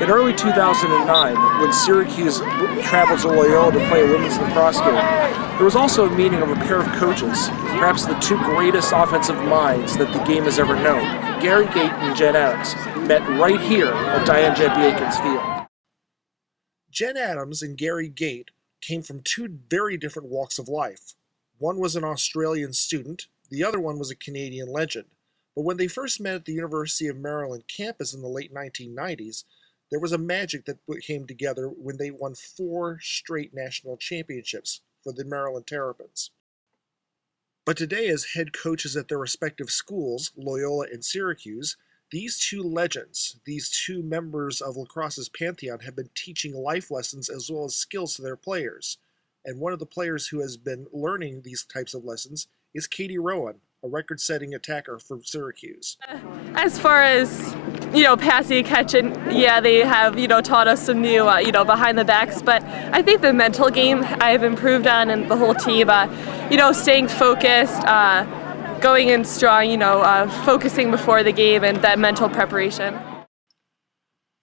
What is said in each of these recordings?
In early 2009, when Syracuse traveled to Loyola to play a women's lacrosse game, there was also a meeting of a pair of coaches, perhaps the two greatest offensive minds that the game has ever known. Gait and Jen Adams met right here at Diane Geppi-Aikens Field. Jen Adams and Gait came from two very different walks of life. One was an Australian student, the other one was a Canadian legend. But when they first met at the University of Maryland campus in the late 1990s, there was a magic that came together when they won 4 straight national championships for the Maryland Terrapins. But today, as head coaches at their respective schools, Loyola and Syracuse, these two legends, these two members of lacrosse's pantheon, have been teaching life lessons as well as skills to their players. And one of the players who has been learning these types of lessons is Katie Rowan, a record-setting attacker for Syracuse. As far as, passing, catching, yeah, they have, taught us some new, behind the backs, but I think the mental game I've improved on, and the whole team, staying focused, going in strong, focusing before the game, and that mental preparation.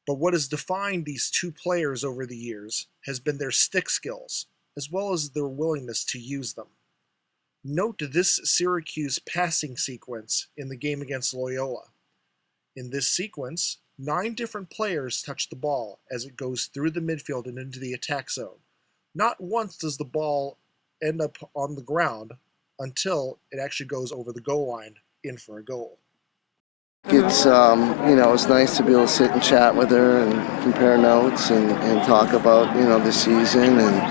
But what has defined these two players over the years has been their stick skills, as well as their willingness to use them. Note this Syracuse passing sequence in the game against Loyola. In this sequence, 9 different players touch the ball as it goes through the midfield and into the attack zone. Not once does the ball end up on the ground until it actually goes over the goal line in for a goal. It's, it's nice to be able to sit and chat with her and compare notes and talk about, the season and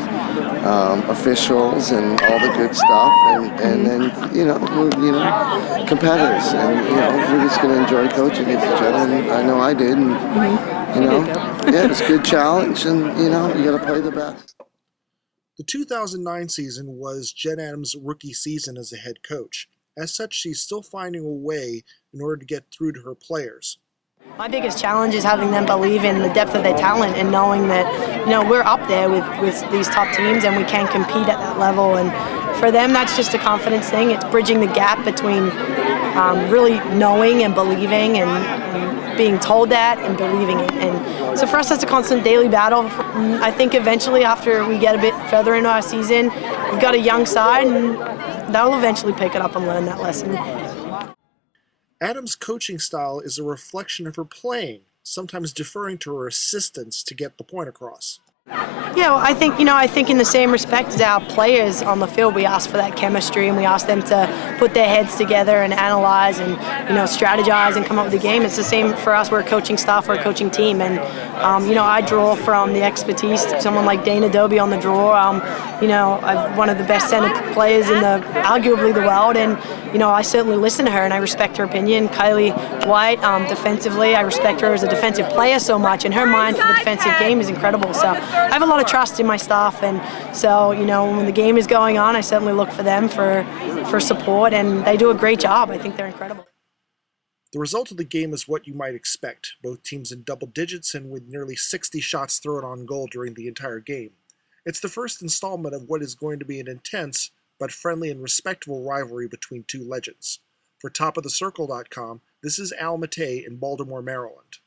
officials and all the good stuff, and then we're competitors, and we're just going to enjoy coaching against each other, and I know I did, and yeah, it's a good challenge, and you got to play the best. The 2009 season was Jen Adams' rookie season as a head coach. As such, she's still finding a way in order to get through to her players. My biggest challenge is having them believe in the depth of their talent and knowing that, we're up there with these top teams and we can compete at that level. And for them, that's just a confidence thing. It's bridging the gap between really knowing and believing and being told that and believing it. And so for us, that's a constant daily battle. I think eventually, after we get a bit further into our season, we've got a young side, and they'll eventually pick it up and learn that lesson. Adams' coaching style is a reflection of her playing, sometimes deferring to her assistants to get the point across. Yeah, well, I think in the same respect as our players on the field, we ask for that chemistry and we ask them to put their heads together and analyze and, strategize and come up with a game. It's the same for us. We're a coaching staff, we're a coaching team, and, I draw from the expertise. Someone like Dana Dobie on the draw, I'm one of the best center players in arguably the world, and, I certainly listen to her and I respect her opinion. Kylie White, defensively, I respect her as a defensive player so much, and her mind for the defensive game is incredible. So I have a lot of trust in my staff, and so, when the game is going on, I certainly look for them for support, and they do a great job. I think they're incredible. The result of the game is what you might expect, both teams in double digits and with nearly 60 shots thrown on goal during the entire game. It's the first installment of what is going to be an intense but friendly and respectable rivalry between two legends. For topofthecircle.com, this is Al Matei in Baltimore, Maryland.